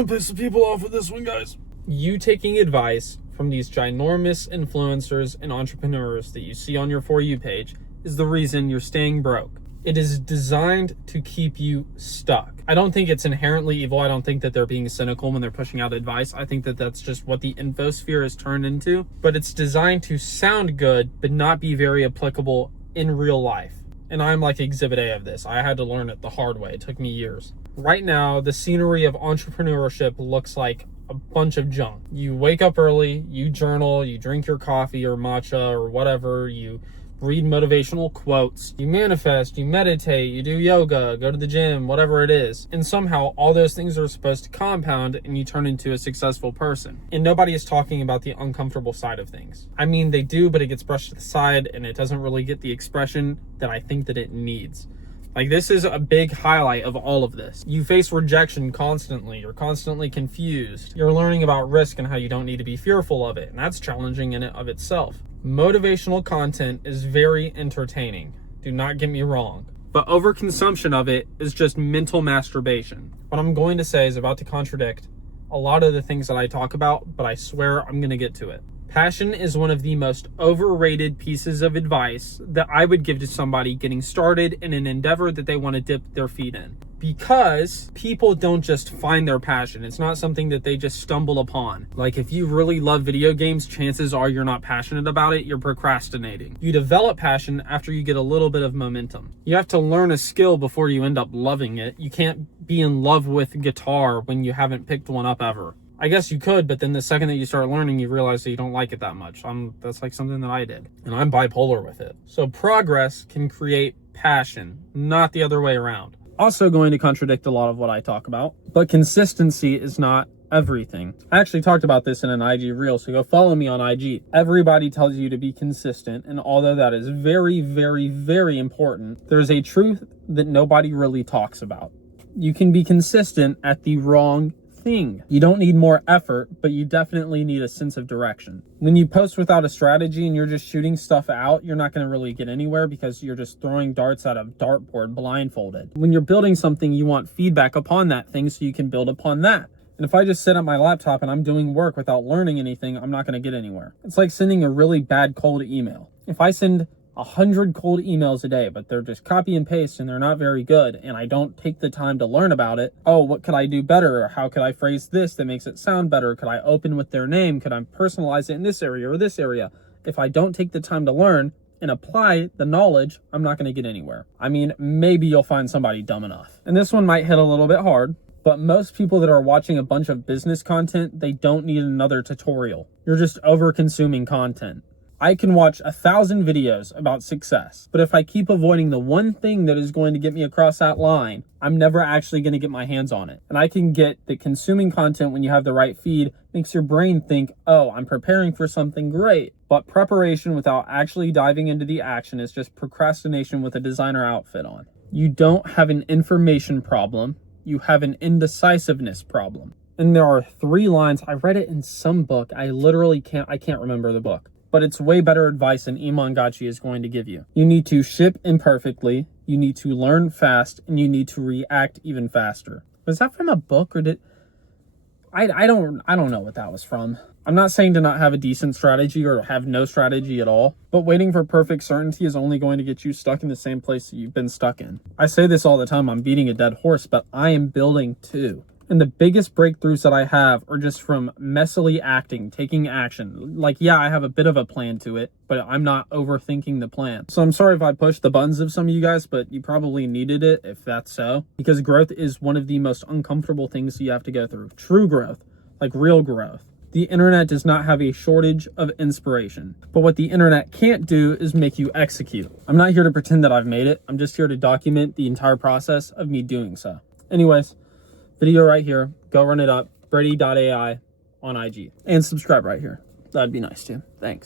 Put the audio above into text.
gonna piss some people off with this one, guys. You taking advice from these ginormous influencers and entrepreneurs that you see on your For You page is the reason you're staying broke. It is designed to keep you stuck. I don't think it's inherently evil. I don't think that they're being cynical when they're pushing out advice. I think that that's just what the infosphere has turned into. But it's designed to sound good, but not be very applicable in real life. And I'm like exhibit A of this. I had to learn it the hard way. It took me years. Right now, the scenery of entrepreneurship looks like a bunch of junk. You wake up early, you journal, you drink your coffee or matcha or whatever, you read motivational quotes, you manifest, you meditate, you do yoga, go to the gym, whatever it is. And somehow all those things are supposed to compound and you turn into a successful person. And nobody is talking about the uncomfortable side of things. I mean, they do, but it gets brushed to the side and it doesn't really get the expression that I think that it needs. Like, this is a big highlight of all of this. You face rejection constantly. You're constantly confused. You're learning about risk and how you don't need to be fearful of it. And that's challenging in and of itself. Motivational content is very entertaining. Do not get me wrong. But overconsumption of it is just mental masturbation. What I'm going to say is about to contradict a lot of the things that I talk about, but I swear I'm going to get to it. Passion is one of the most overrated pieces of advice that I would give to somebody getting started in an endeavor that they want to dip their feet in. Because people don't just find their passion. It's not something that they just stumble upon. Like, if you really love video games, chances are you're not passionate about it, you're procrastinating. You develop passion after you get a little bit of momentum. You have to learn a skill before you end up loving it. You can't be in love with guitar when you haven't picked one up ever. I guess you could, but then the second that you start learning, you realize that you don't like it that much. That's like something that I did, and I'm bipolar with it. So progress can create passion, not the other way around. Also going to contradict a lot of what I talk about, but consistency is not everything. I actually talked about this in an IG reel, so go follow me on IG. Everybody tells you to be consistent, and although that is very, very, very important, there's a truth that nobody really talks about. You can be consistent at the wrong thing. You don't need more effort, but you definitely need a sense of direction. When you post without a strategy and you're just shooting stuff out, you're not going to really get anywhere because you're just throwing darts at a dartboard blindfolded. When you're building something, you want feedback upon that thing so you can build upon that. And if I just sit at my laptop and I'm doing work without learning anything, I'm not going to get anywhere. It's like sending a really bad cold email. If I send 100 cold emails a day, but they're just copy and paste and they're not very good, and I don't take the time to learn about it, oh, what could I do better? Or how could I phrase this that makes it sound better? Could I open with their name? Could I personalize it in this area or this area? If I don't take the time to learn and apply the knowledge, I'm not going to get anywhere. I mean, maybe you'll find somebody dumb enough. And this one might hit a little bit hard, but most people that are watching a bunch of business content, they don't need another tutorial. You're just over consuming content. I can watch 1,000 videos about success, but if I keep avoiding the one thing that is going to get me across that line, I'm never actually going to get my hands on it. And I can get that consuming content when you have the right feed makes your brain think, oh, I'm preparing for something great. But preparation without actually diving into the action is just procrastination with a designer outfit on. You don't have an information problem. You have an indecisiveness problem. And there are 3 lines. I read it in some book. I can't remember the book. But it's way better advice than Iman Gadzhi is going to give you. You need to ship imperfectly, you need to learn fast, and you need to react even faster. Was that from a book, or did... I don't know what that was from. I'm not saying to not have a decent strategy or have no strategy at all, but waiting for perfect certainty is only going to get you stuck in the same place that you've been stuck in. I say this all the time, I'm beating a dead horse, but I am building too. And the biggest breakthroughs that I have are just from messily acting, taking action. Like, yeah, I have a bit of a plan to it, but I'm not overthinking the plan. So I'm sorry if I pushed the buttons of some of you guys, but you probably needed it if that's so. Because growth is one of the most uncomfortable things you have to go through. True growth, like real growth. The internet does not have a shortage of inspiration. But what the internet can't do is make you execute. I'm not here to pretend that I've made it. I'm just here to document the entire process of me doing so. Anyways, video right here. Go run it up. Brady.ai on IG. And subscribe right here. That'd be nice too. Thanks.